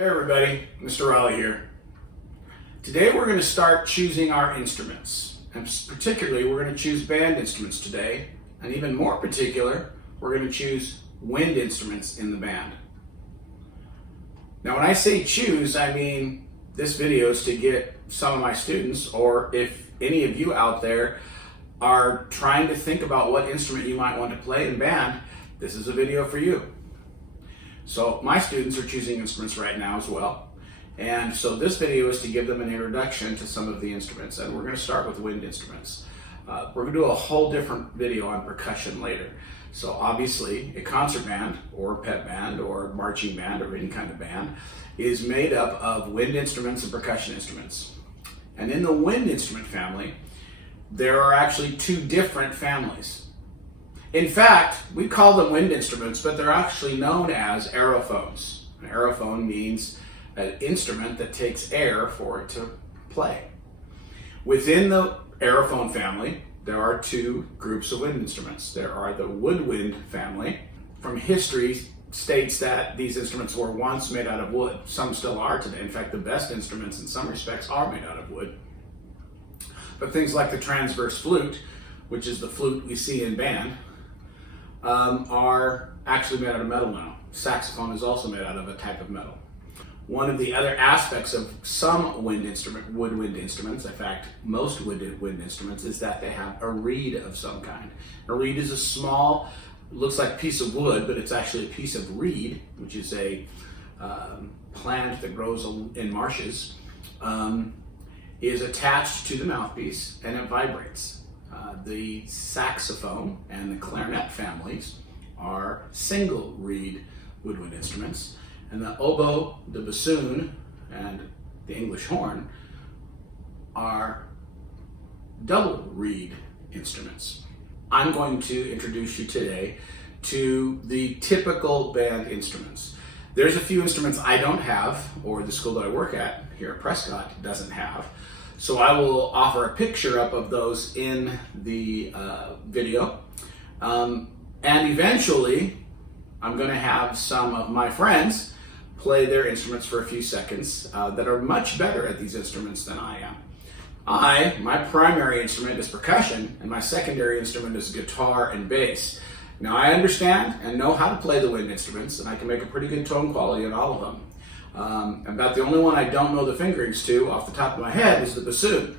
Hey everybody, Mr. Raleigh here. Today we're going to start choosing our instruments, and particularly we're going to choose band instruments today, and even more particular, we're going to choose wind instruments in the band. Now when I say choose, I mean this video is to get some of my students, or if any of you out there are trying to think about what instrument you might want to play in band, this is a video for you. So my students are choosing instruments right now as well. And so this video is to give them an introduction to some of the instruments. And we're going to start with wind instruments. We're going to do a whole different video on percussion later. So obviously a concert band or pep band or marching band or any kind of band is made up of wind instruments and percussion instruments. And in the wind instrument family, there are actually two different families. In fact, we call them wind instruments, but they're actually known as aerophones. An aerophone means an instrument that takes air for it to play. Within the aerophone family, there are two groups of wind instruments. There are the woodwind family. From history states that these instruments were once made out of wood. Some still are today. In fact, the best instruments in some respects are made out of wood. But things like the transverse flute, which is the flute we see in band, are actually made out of metal now. Saxophone is also made out of a type of metal. One of the other aspects of some woodwind instruments, in fact, most woodwind instruments, is that they have a reed of some kind. A reed is a small, looks like a piece of wood, but it's actually a piece of reed, which is a plant that grows in marshes, is attached to the mouthpiece and it vibrates. The saxophone and the clarinet families are single reed woodwind instruments, and the oboe, the bassoon, and the English horn are double reed instruments. I'm going to introduce you today to the typical band instruments. There's a few instruments I don't have, or the school that I work at here at Prescott doesn't have. So I will offer a picture up of those in the video. And eventually, I'm going to have some of my friends play their instruments for a few seconds that are much better at these instruments than I am. My primary instrument is percussion, and my secondary instrument is guitar and bass. Now I understand and know how to play the wind instruments, and I can make a pretty good tone quality in all of them. About the only one I don't know the fingerings to off the top of my head is the bassoon.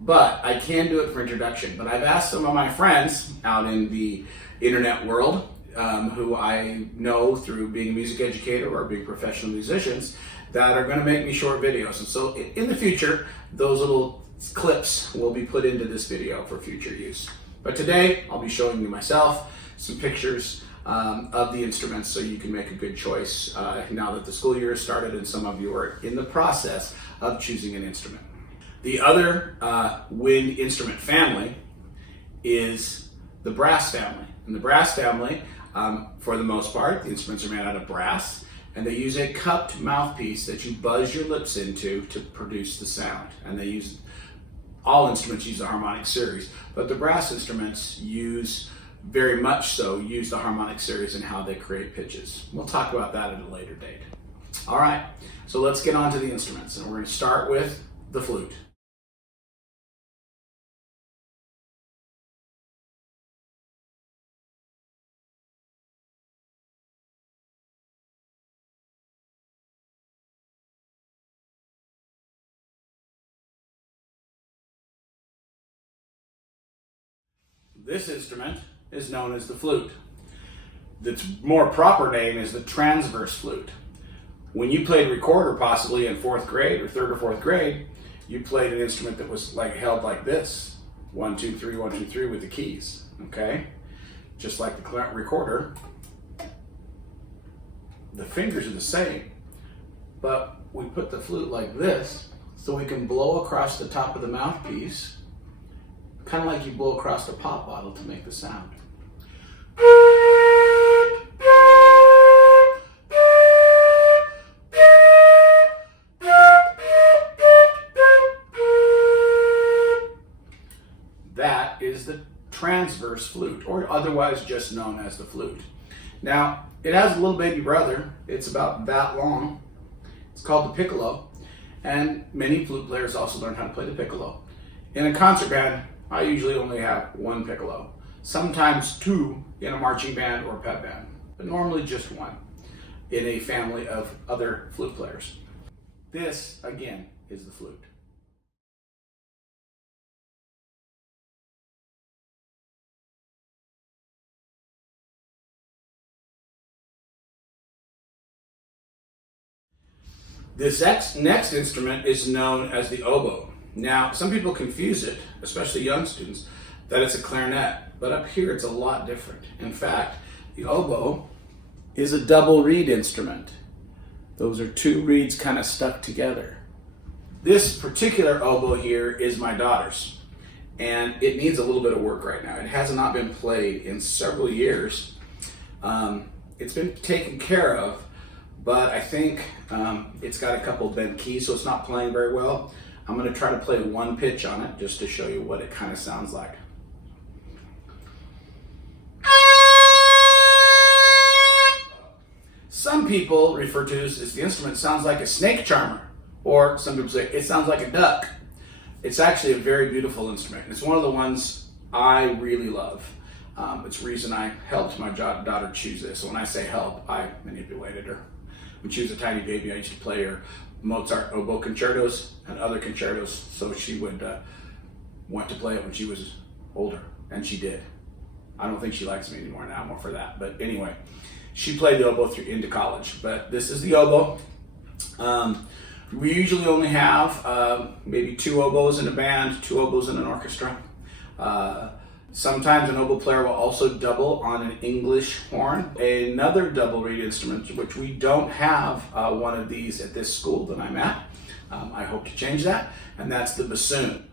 But I can do it for introduction. But I've asked some of my friends out in the internet world, who I know through being a music educator or being professional musicians, that are going to make me short videos. And so in the future, those little clips will be put into this video for future use. But today, I'll be showing you myself, some pictures of the instruments so you can make a good choice now that the school year has started and some of you are in the process of choosing an instrument. The other wind instrument family is the brass family. In the brass family, for the most part, the instruments are made out of brass, and they use a cupped mouthpiece that you buzz your lips into to produce the sound. And all instruments use the harmonic series, but the brass instruments very much so use the harmonic series in how they create pitches. We'll talk about that at a later date. All right, so let's get on to the instruments, and we're going to start with the flute. This instrument is known as the flute. Its more proper name is the transverse flute. When you played recorder, possibly in fourth grade or third or fourth grade, you played an instrument that was held like this. 1, 2, 3, 1, 2, 3 with the keys, okay? Just like the recorder. The fingers are the same, but we put the flute like this so we can blow across the top of the mouthpiece, kind of like you blow across a pop bottle to make the sound. That is the transverse flute, or otherwise just known as the flute. Now, it has a little baby brother. It's about that long, It's called the piccolo, and many flute players also learn how to play the piccolo. In a concert band, I usually only have one piccolo, sometimes two in a marching band or pep band, but normally just one in a family of other flute players. This, again, is the flute. This next instrument is known as the oboe. Now, some people confuse it, especially young students, that it's a clarinet, but up here it's a lot different. In fact, the oboe is a double reed instrument. Those are two reeds kind of stuck together. This particular oboe here is my daughter's, and it needs a little bit of work right now. It has not been played in several years. It's been taken care of, but I think it's got a couple bent keys, so it's not playing very well. I'm going to try to play one pitch on it just to show you what it kind of sounds like. Some people refer to this as the instrument sounds like a snake charmer, or some people say it sounds like a duck. It's actually a very beautiful instrument. It's one of the ones I really love. It's the reason I helped my daughter choose this. So when I say help, I manipulated her. When she was a tiny baby, I used to play her Mozart oboe concertos and other concertos, so she would want to play it when she was older, and she did. I don't think she likes me anymore now, more for that. But anyway, she played the oboe through into college. But this is the oboe. We usually only have maybe two oboes in a band, two oboes in an orchestra. Sometimes an oboe player will also double on an English horn, another double reed instrument, which we don't have one of these at this school that I'm at. I hope to change that, and that's the bassoon.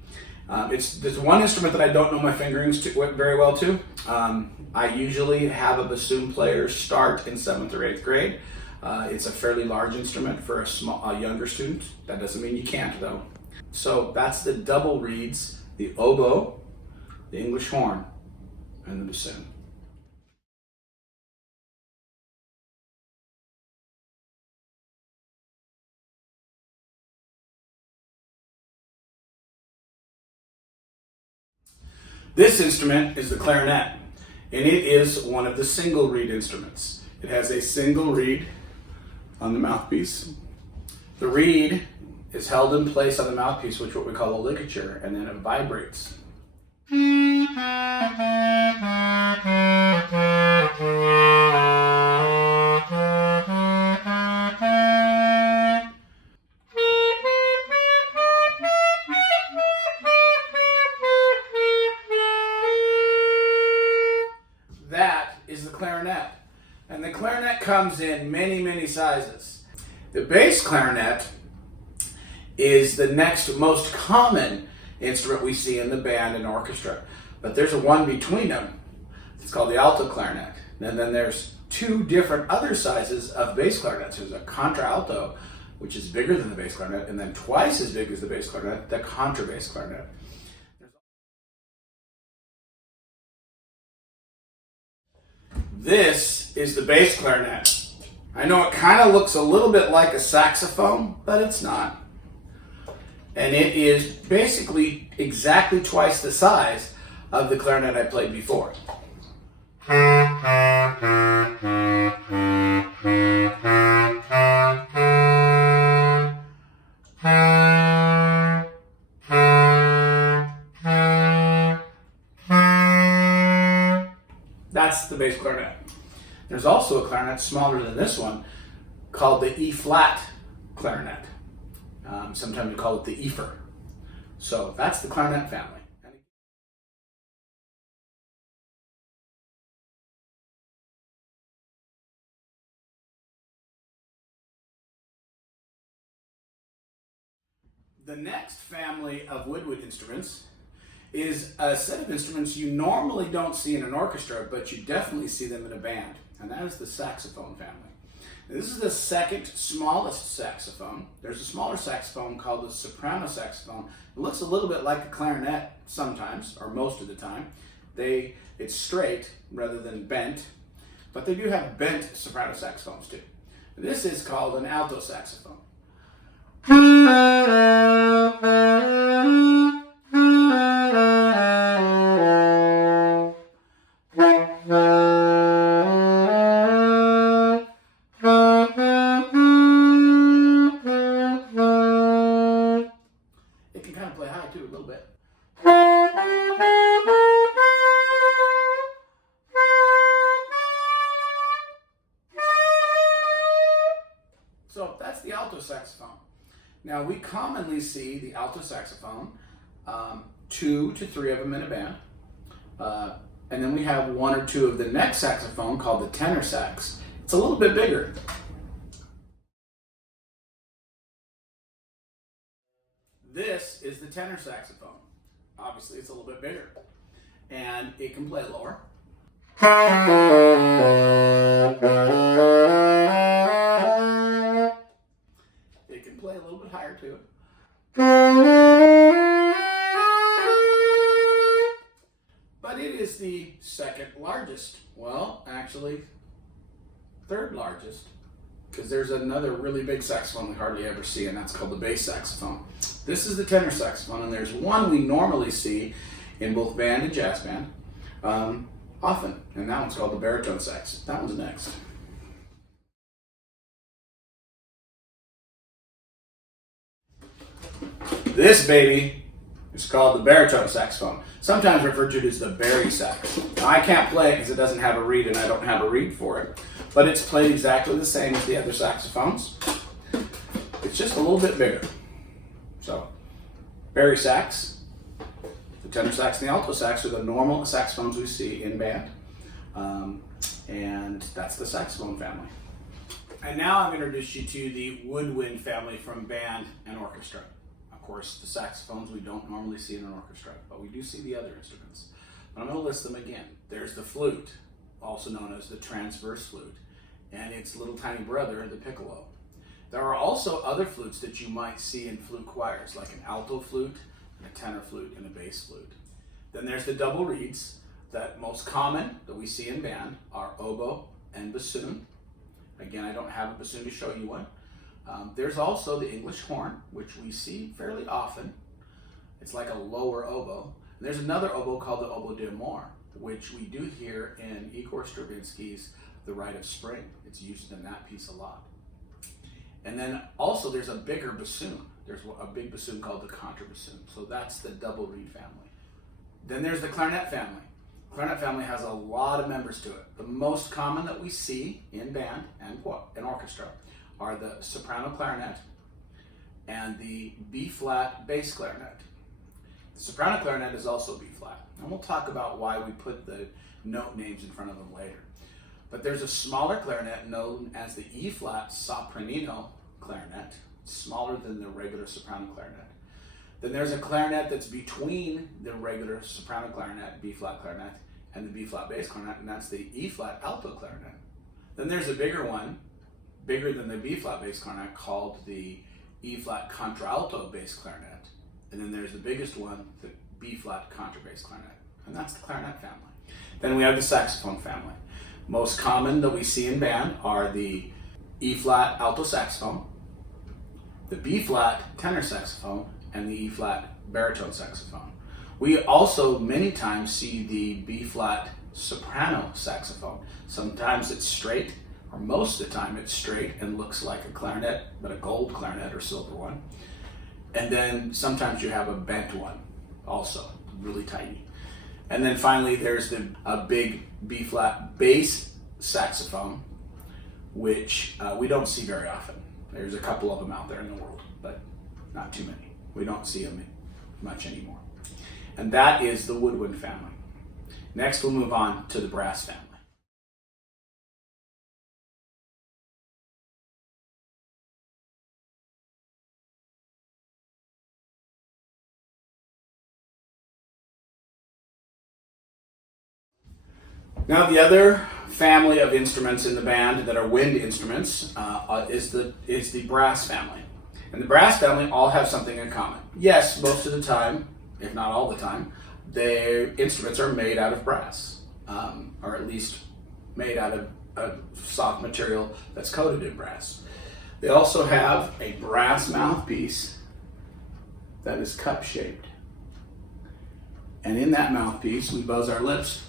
There's one instrument that I don't know my fingerings very well to. I usually have a bassoon player start in 7th or 8th grade. It's a fairly large instrument for a younger student. That doesn't mean you can't, though. So that's the double reeds, the oboe, the English horn, and the bassoon. This instrument is the clarinet, and it is one of the single reed instruments. It has a single reed on the mouthpiece. The reed is held in place on the mouthpiece, which is what we call a ligature, and then it vibrates. That is the clarinet. And the clarinet comes in many, many sizes. The bass clarinet is the next most common instrument we see in the band and orchestra. But there's a one between them. It's called the alto clarinet. And then there's two different other sizes of bass clarinets. There's a contralto, which is bigger than the bass clarinet, and then twice as big as the bass clarinet, the contrabass clarinet. This is the bass clarinet. I know it kind of looks a little bit like a saxophone, but it's not. And it is basically exactly twice the size of the clarinet I played before. That's the bass clarinet. There's also a clarinet smaller than this one called the E-flat clarinet. Sometimes we call it the Efer. So that's the clarinet family. The next family of woodwind instruments is a set of instruments you normally don't see in an orchestra, but you definitely see them in a band, and that is the saxophone family. Now, this is the second smallest saxophone. There's a smaller saxophone called the soprano saxophone. It looks a little bit like a clarinet sometimes, or most of the time. It's straight rather than bent, but they do have bent soprano saxophones too. This is called an alto saxophone. It can kind of play high too, a little bit. So that's the alto saxophone. Now we commonly see the alto saxophone, 2 to 3 of them in a band. And then we have 1 or 2 of the next saxophone called the tenor sax. It's a little bit bigger. This is the tenor saxophone. Obviously it's a little bit bigger. And it can play lower. It can play a little bit higher too. But it is the second largest. Well, actually, third largest. Because there's another really big saxophone we hardly ever see, and that's called the bass saxophone. This is the tenor saxophone, and there's one we normally see in both band and jazz band often, and that one's called the baritone sax. That one's next. This baby is called the baritone saxophone, sometimes referred to as the bari sax. Now, I can't play it because it doesn't have a reed, and I don't have a reed for it. But it's played exactly the same as the other saxophones. It's just a little bit bigger. So, bari sax, the tenor sax, and the alto sax are the normal saxophones we see in band. And that's the saxophone family. And now I'm going to introduce you to the woodwind family from band and orchestra. Of course, the saxophones we don't normally see in an orchestra, but we do see the other instruments. But I'm going to list them again. There's the flute, also known as the transverse flute, and its little tiny brother, the piccolo. There are also other flutes that you might see in flute choirs, like an alto flute, and a tenor flute, and a bass flute. Then there's the double reeds. That most common that we see in band are oboe and bassoon. Again, I don't have a bassoon to show you one. There's also the English horn, which we see fairly often. It's like a lower oboe. And there's another oboe called the oboe d'amore, which we do hear in Igor Stravinsky's The Rite of Spring. It's used in that piece a lot. And then also there's a bigger bassoon. There's a big bassoon called the contrabassoon. So that's the double reed family. Then there's the clarinet family. The clarinet family has a lot of members to it. The most common that we see in band and in orchestra are the soprano clarinet and the B-flat bass clarinet. The soprano clarinet is also B-flat, and we'll talk about why we put the note names in front of them later. But there's a smaller clarinet known as the E-flat sopranino clarinet, smaller than the regular soprano clarinet. Then there's a clarinet that's between the regular soprano clarinet, B-flat clarinet, and the B-flat bass clarinet, and that's the E-flat alto clarinet. Then there's a bigger one, bigger than the B-flat bass clarinet, called the E-flat contralto bass clarinet. And then there's the biggest one, the B-flat contrabass clarinet. And that's the clarinet family. Then we have the saxophone family. Most common that we see in band are the E-flat alto saxophone, the B-flat tenor saxophone, and the E-flat baritone saxophone. We also many times see the B-flat soprano saxophone. Sometimes it's straight, or most of the time it's straight and looks like a clarinet, but a gold clarinet or silver one. And then sometimes you have a bent one also, really tiny. And then finally there's a big B-flat bass saxophone, which we don't see very often. There's a couple of them out there in the world, but not too many. We don't see them much anymore. And that is the woodwind family. Next we'll move on to the brass family. Now the other family of instruments in the band that are wind instruments is the brass family. And the brass family all have something in common. Yes, most of the time, if not all the time, their instruments are made out of brass, or at least made out of a soft material that's coated in brass. They also have a brass mouthpiece that is cup-shaped. And in that mouthpiece, we buzz our lips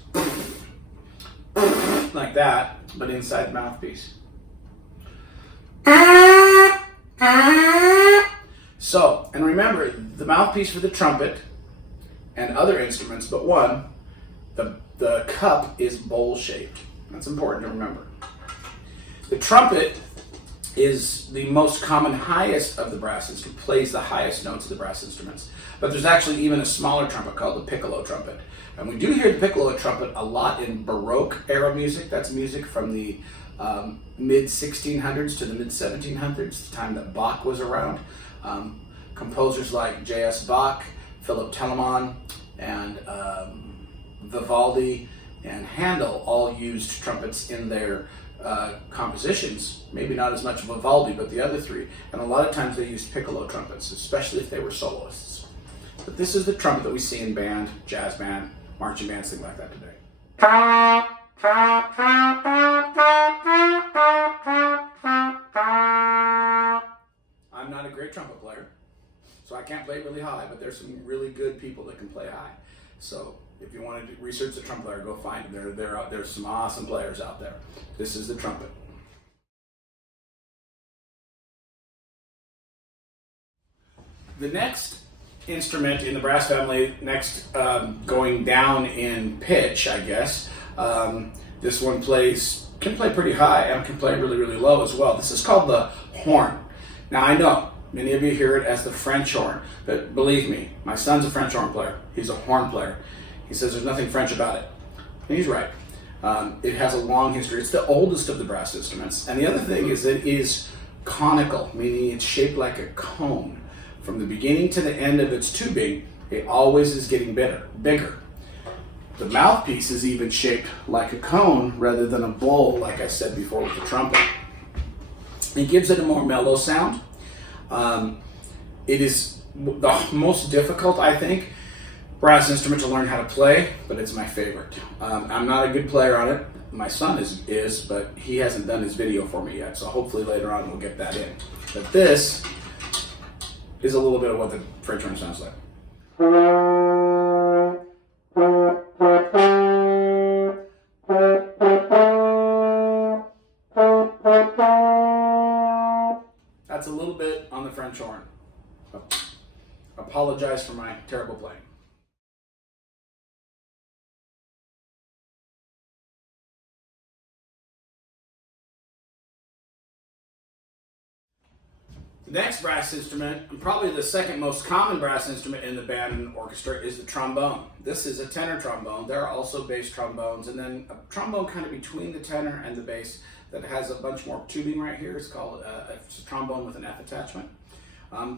like that, but inside the mouthpiece. So, and remember, the mouthpiece for the trumpet and other instruments but one, the cup is bowl-shaped. That's important to remember. The trumpet is the most common highest of the brass instruments, plays the highest notes of the brass instruments. But there's actually even a smaller trumpet called the piccolo trumpet. And we do hear the piccolo trumpet a lot in Baroque era music. That's music from the mid-1600s to the mid-1700s, the time that Bach was around. Composers like J.S. Bach, Philip Telemann, and Vivaldi and Handel all used trumpets in their compositions. Maybe not as much Vivaldi, but the other three. And a lot of times they used piccolo trumpets, especially if they were soloists. But this is the trumpet that we see in band, jazz band, marching bands, things like that today. I'm not a great trumpet player, so I can't play really high, but there's some really good people that can play high. So if you want to research the trumpet player, go find them. There's some awesome players out there. This is the trumpet. The next instrument in the brass family, next going down in pitch, I guess. This one can play pretty high and can play really, really low as well. This is called the horn. Now I know many of you hear it as the French horn, but believe me, my son's a French horn player. He's a horn player. He says there's nothing French about it. And he's right. It has a long history. It's the oldest of the brass instruments. And the other thing is it is conical, meaning it's shaped like a cone. From the beginning to the end of its tubing, it always is getting bigger. The mouthpiece is even shaped like a cone rather than a bowl, like I said before with the trumpet. It gives it a more mellow sound. It is the most difficult, I think, brass instrument to learn how to play, but it's my favorite. I'm not a good player on it. My son is, but he hasn't done his video for me yet, so hopefully later on we'll get that in. But this is a little bit of what the French horn sounds like. That's a little bit on the French horn. Apologize for my terrible playing. The next brass instrument, and probably the second most common brass instrument in the band and orchestra, is the trombone. This is a tenor trombone. There are also bass trombones, and then a trombone kind of between the tenor and the bass that has a bunch more tubing right here. It's called a trombone with an F attachment.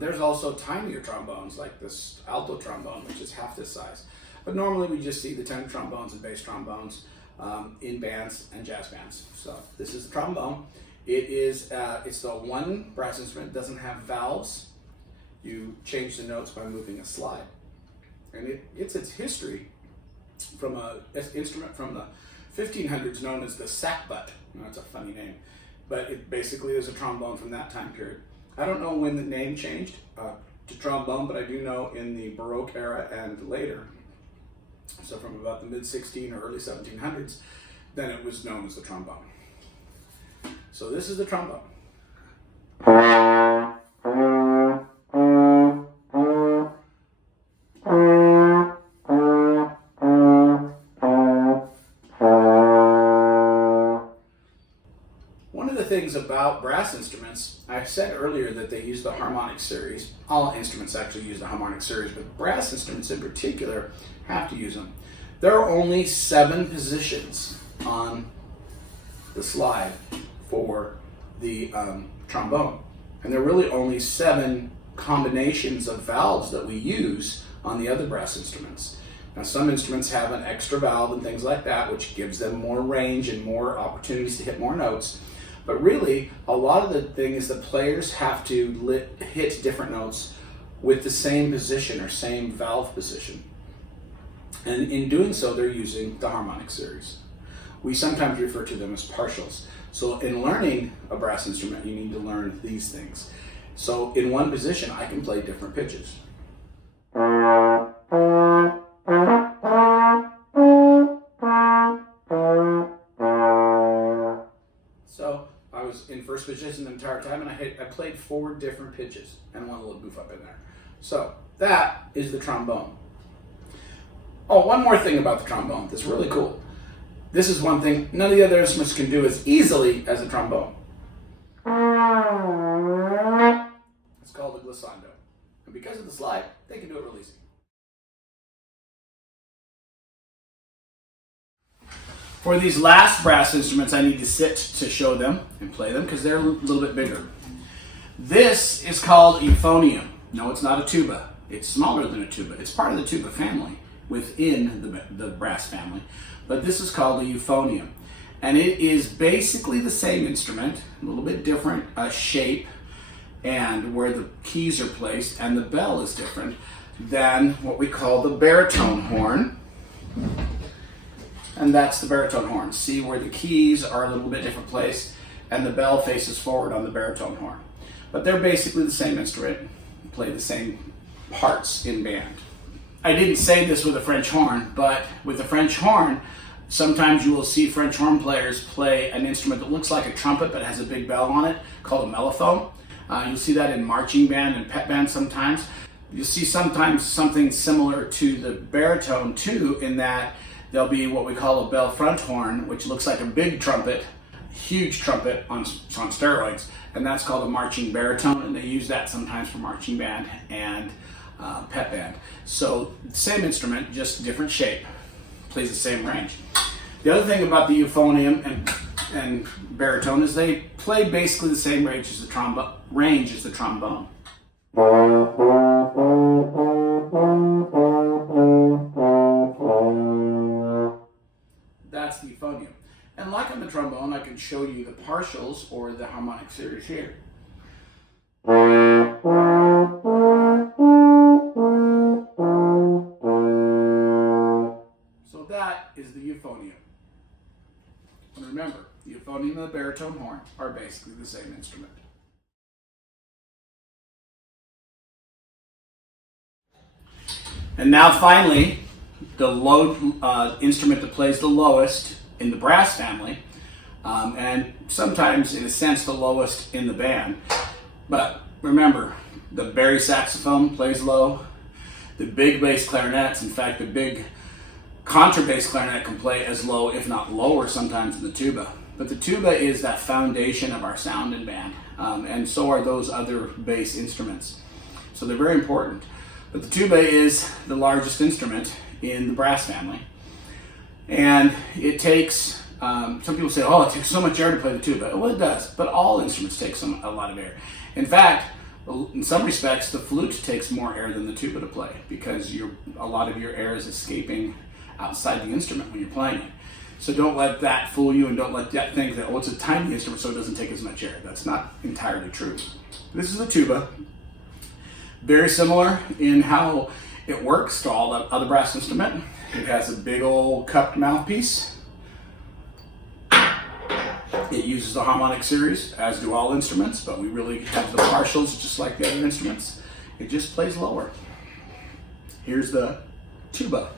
There's also tinier trombones like this alto trombone, which is half this size. But normally we just see the tenor trombones and bass trombones in bands and jazz bands. So this is the trombone. It's the one brass instrument, doesn't have valves. You change the notes by moving a slide. And it's its history from an instrument from the 1500s known as the sackbut. That's a funny name. But it basically is a trombone from that time period. I don't know when the name changed to trombone, but I do know in the Baroque era and later, so from about the mid-16 or early 1700s, then it was known as the trombone. So this is the trombone. One of the things about brass instruments, I said earlier that they use the harmonic series. All instruments actually use the harmonic series, but brass instruments in particular have to use them. There are only 7 positions on the slide for the trombone. And there are really only 7 combinations of valves that we use on the other brass instruments. Now some instruments have an extra valve and things like that, which gives them more range and more opportunities to hit more notes. But really, a lot of the thing is the players have to hit different notes with the same position or same valve position. And in doing so, they're using the harmonic series. We sometimes refer to them as partials. So in learning a brass instrument, you need to learn these things. So in one position, I can play different pitches. So I was in first position the entire time, and I played 4 different pitches and one little goof up in there. So that is the trombone. Oh, one more thing about the trombone that's really cool. This is one thing none of the other instruments can do as easily as a trombone. It's called a glissando. And because of the slide, they can do it real easy. For these last brass instruments, I need to sit to show them and play them because they're a little bit bigger. This is called euphonium. No, it's not a tuba. It's smaller than a tuba. It's part of the tuba family within the brass family. But this is called a euphonium. And it is basically the same instrument, a little bit different shape and where the keys are placed, and the bell is different than what we call the baritone horn. And that's the baritone horn. See where the keys are a little bit different place and the bell faces forward on the baritone horn. But they're basically the same instrument, play the same parts in band. I didn't say this with a French horn, but with a French horn, sometimes you will see French horn players play an instrument that looks like a trumpet but has a big bell on it called a mellophone. You'll see that in marching band and pep band sometimes. You'll see sometimes something similar to the baritone too, in that there'll be what we call a bell front horn, which looks like a big trumpet, huge trumpet on steroids, and that's called a marching baritone, and they use that sometimes for marching band and pep band. So same instrument, just different shape, plays the same range. The other thing about the euphonium and baritone is they play basically the same range as the trombone. That's the euphonium. And like on the trombone, I can show you the partials or the harmonic series here. So that is the euphonium. And remember, the euphonium and the baritone horn are basically the same instrument. And now finally, the low instrument that plays the lowest in the brass family, and sometimes in a sense the lowest in the band. But remember, the bass saxophone plays low, the big bass clarinets, in fact the big contrabass clarinet can play as low, if not lower sometimes, than the tuba. But the tuba is that foundation of our sound in band, and so are those other bass instruments. So they're very important. But the tuba is the largest instrument in the brass family. And it takes, some people say, oh, it takes so much air to play the tuba. Well, it does, but all instruments take a lot of air. In fact, in some respects, the flute takes more air than the tuba to play because a lot of your air is escaping outside the instrument when you're playing it. So don't let that fool you, and don't let that think that, oh, it's a tiny instrument so it doesn't take as much air. That's not entirely true. This is a tuba. Very similar in how it works to all the other brass instrument. It has a big old cupped mouthpiece. It uses the harmonic series, as do all instruments, but we really have the partials just like the other instruments. It just plays lower. Here's the tuba.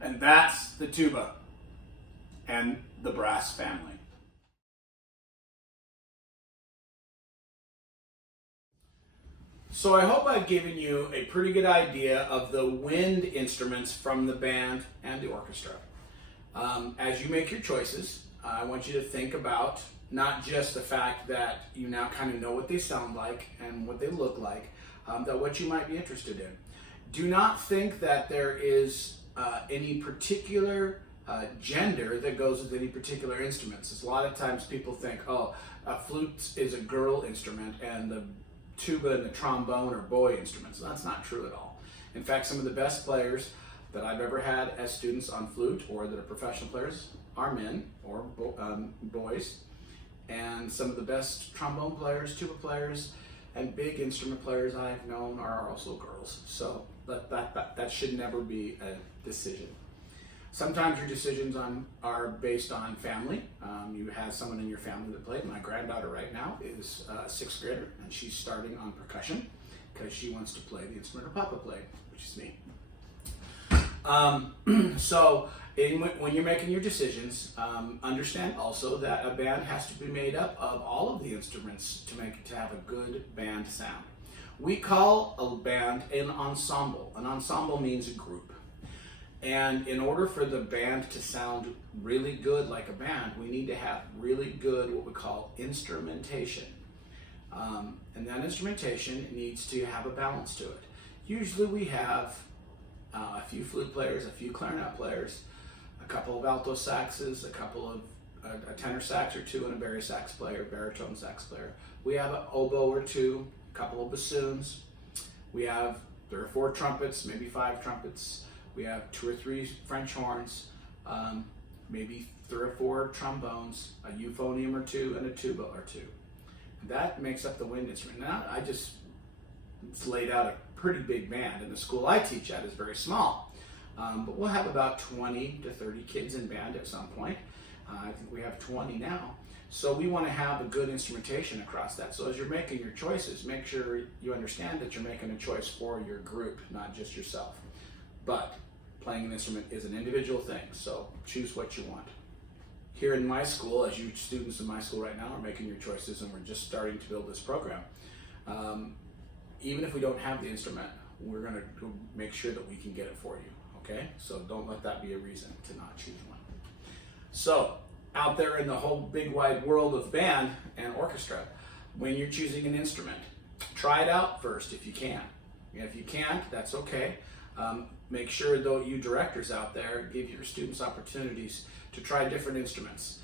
And that's the tuba and the brass family. So I hope I've given you a pretty good idea of the wind instruments from the band and the orchestra. As you make your choices, I want you to think about not just the fact that you now kind of know what they sound like and what they look like, but what you might be interested in. Do not think that there is any particular gender that goes with any particular instruments. A lot of times people think, oh, a flute is a girl instrument and the tuba and the trombone are boy instruments. That's not true at all. In fact, some of the best players that I've ever had as students on flute or that are professional players are men or boys. And some of the best trombone players, tuba players, and big instrument players I've known are also girls. So that should never be a decision. Sometimes your decisions are based on family. You have someone in your family that played. My granddaughter right now is a 6th grader, and she's starting on percussion because she wants to play the instrument her papa played, which is me. So when you're making your decisions, understand also that a band has to be made up of all of the instruments to have a good band sound. We call a band an ensemble. An ensemble means a group. And in order for the band to sound really good like a band, we need to have really good, what we call instrumentation. And that instrumentation needs to have a balance to it. Usually we have a few flute players, a few clarinet players, a couple of alto saxes, a couple of a tenor sax or two, and a baritone sax player. We have an oboe or two, a couple of bassoons. We have 3 or 4 trumpets, maybe 5 trumpets. We have 2 or 3 French horns, maybe 3 or 4 trombones, a euphonium or 2, and a tuba or 2. That makes up the wind instrument. Now, it's laid out a pretty big band, and the school I teach at is very small. But we'll have about 20 to 30 kids in band at some point. I think we have 20 now. So we want to have a good instrumentation across that. So as you're making your choices, make sure you understand that you're making a choice for your group, not just yourself. But playing an instrument is an individual thing, so choose what you want. Here in my school, as you students in my school right now are making your choices, and we're just starting to build this program, even if we don't have the instrument, we're going to make sure that we can get it for you, okay? So don't let that be a reason to not choose one. So out there in the whole big wide world of band and orchestra, when you're choosing an instrument, try it out first if you can. And if you can't, that's okay. Make sure, though, you directors out there give your students opportunities to try different instruments.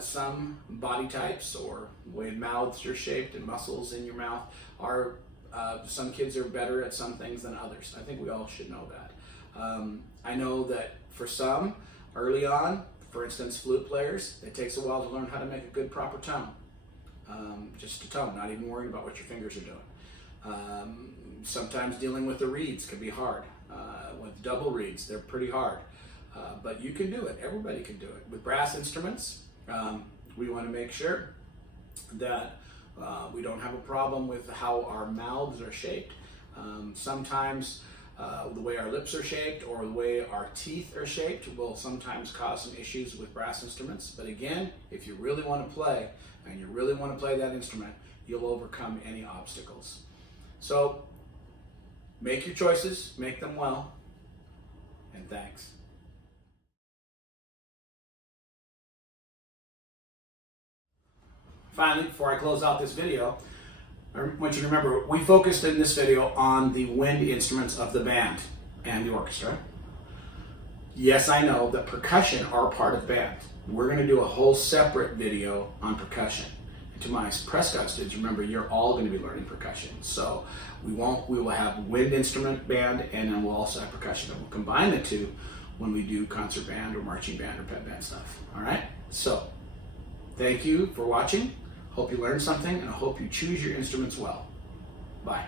Some body types or the way mouths are shaped and muscles in your mouth are, some kids are better at some things than others. I think we all should know that. I know that for some, early on, for instance, flute players, it takes a while to learn how to make a good proper tone. Just a tone, not even worrying about what your fingers are doing. Sometimes dealing with the reeds can be hard. With double reeds, they're pretty hard. But you can do it. Everybody can do it. With brass instruments, we want to make sure that we don't have a problem with how our mouths are shaped. Sometimes the way our lips are shaped or the way our teeth are shaped will sometimes cause some issues with brass instruments. But again, if you really want to play and you really want to play that instrument, you'll overcome any obstacles. So make your choices, make them well, and thanks. Finally, before I close out this video, I want you to remember, we focused in this video on the wind instruments of the band and the orchestra. Yes, I know that percussion are part of the band. We're going to do a whole separate video on percussion. And to my Prescott students, remember, you're all going to be learning percussion. So we will have wind instrument band, and then we'll also have percussion. And we'll combine the two when we do concert band or marching band or pep band stuff. All right? So thank you for watching. Hope you learned something, and I hope you choose your instruments well. Bye.